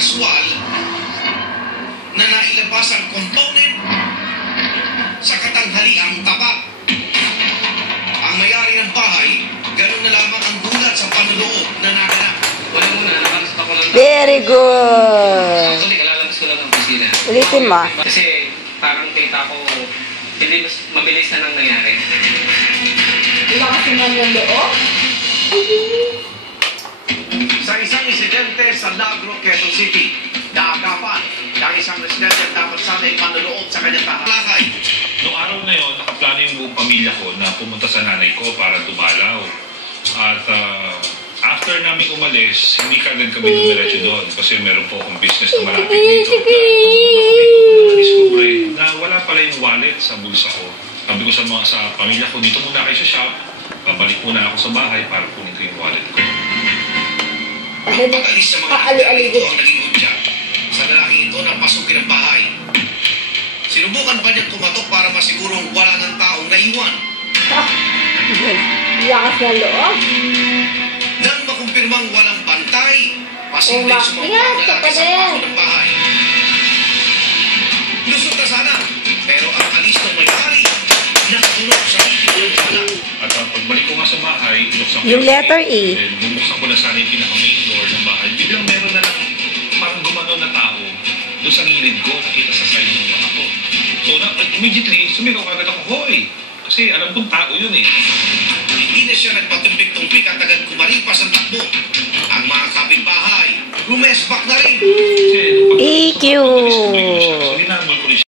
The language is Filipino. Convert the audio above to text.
kaswal na nailabas ang component sa katanghaliang tapat. Ang may-ari ng bahay, ganun na lamang ang gulat sa panuloob na naganap. Wala muna, nakalasta ko lang. Very good. Actually, kalalabas ko lang ng kusina. Ulitin mo. Kasi parang kita ko, hindi mas mabilis na nang nangyari. Wala kasi nga yung loob. Sa isang insidente sa Lagro, Quezon City, naagapan ang isang residente dapat sana ipanuloob sa kanyang tahanan. Noong araw na yun, nakaplano yung buong pamilya ko na pumunta sa nanay ko para dumalaw. At after namin umalis, hindi kagad kami dumiretso doon kasi meron po akong business na malapit dito. Na-discover na wala pala yung wallet sa bulsa ko. Sabi ko sa pamilya ko, dito muna kayo sa shop, babalik muna ako sa bahay para kunin ko yung wallet ko. Ang pag-alis sa mga Ali-ali ito ang naging hudya sa lalaking ito na pasukin ang bahay. Sinubukan pa niya kumatok para masigurong wala ng taong naiwan. Lakas na loob. Nang makumpirmang walang bantay, pasimple Umakyat sumampa ang ka lalaki pa sa din. bako ng bahay. Lusot na sana, pero ang alis ng may-ari nakatulog sa video ng anak. At pagbalik ko nga sa bahay, binuksan ko Yung letter E. Then, bumuksan ko na sana yung pinaka-main door ng bahay. Biglang meron na lang parang gumano na tao doon sa gilid ko, nakita sa side ng mga ko. So, immediately, sumigaw agad ako, hoy! Kasi alam kong tao yun eh. Hindi na siya nagpatumpik-tumpik at agad kumaripas ang takbo. Ang mga kapitbahay, rumesbak na rin. Kasi, EQ.